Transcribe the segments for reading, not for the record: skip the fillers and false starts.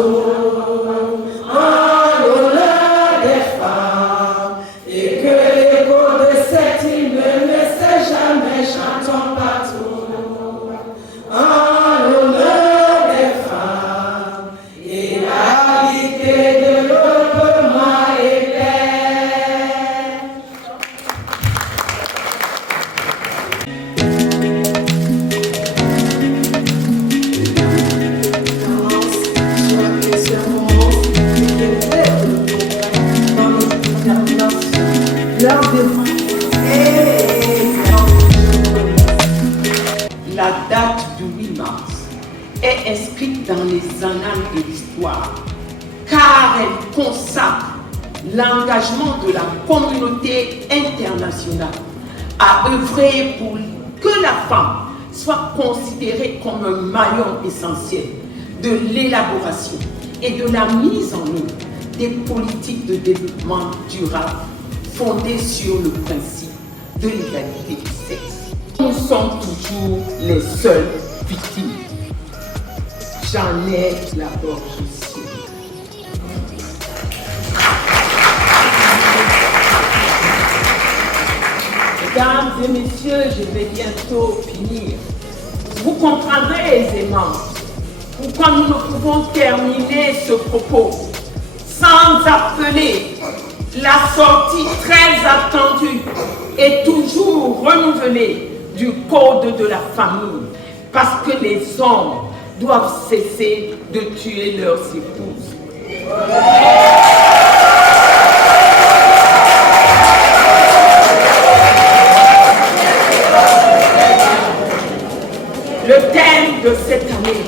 partout, en l'honneur des femmes, et que l'écho de cet hymne ne s'est jamais chantant partout, en l'honneur des femmes, et la dignité de l'opement éclaire. La date du 8 mars est inscrite dans les annales de l'histoire car elle consacre l'engagement de la communauté internationale à œuvrer pour que la femme soit considérée comme un maillon essentiel de l'élaboration et de la mise en œuvre des politiques de développement durable fondées sur le principe de l'égalité du sexe. Nous sommes toujours les seules victimes. J'en ai la gorge ici. Mesdames et messieurs, je vais bientôt finir. Vous comprendrez aisément pourquoi nous ne pouvons terminer ce propos sans appeler la sortie très attendue et toujours renouvelée du code de la famille, parce que les hommes doivent cesser de tuer leurs épouses. Le thème de cette année,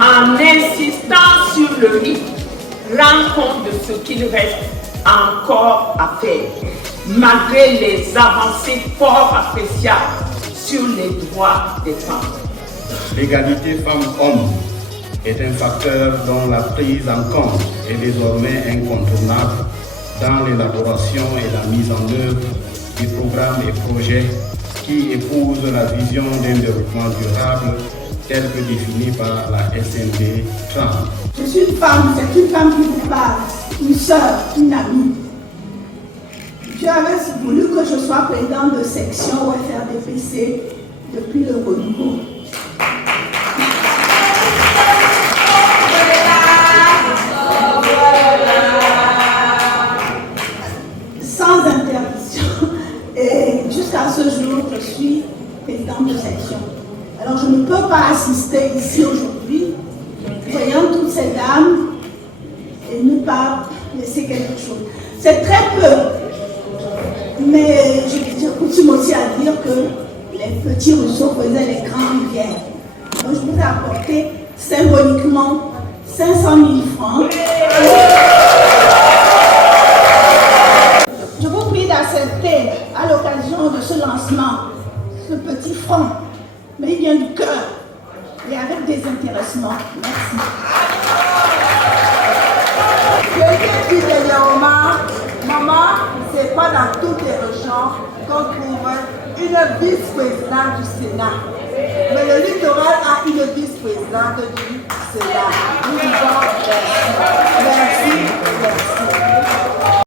en insistant sur le rythme, rend compte de ce qu'il reste encore à faire, malgré les avancées fort appréciables sur les droits des femmes. L'égalité femmes-hommes est un facteur dont la prise en compte est désormais incontournable dans l'élaboration et la mise en œuvre du programme et projets qui épousent la vision d'un développement durable tel que défini par la SND 30. Je suis une femme, c'est une femme qui vous parle, une sœur, une amie. Dieu avait voulu que je sois présidente de section au FRDPC depuis le renouveau. Sans interdiction. Et jusqu'à ce jour, je suis présidente de section. Alors je ne peux pas assister ici aujourd'hui, voyant toutes ces dames, et ne pas laisser quelque chose. C'est très peu, mais je coutume aussi à dire que les petits ruisseaux faisaient les grandes rivières. Donc je vous ai apporté symboliquement 500 000 francs. Je vous prie d'accepter à l'occasion de ce lancement ce petit franc, mais il vient du cœur et avec désintéressement. Merci. Je dis dernièrement, maman, c'est pas dans toutes les régions qu'on trouve une vice-présidente du Sénat. Mais le littoral a une vice-présidente du Sénat. Nous disons merci.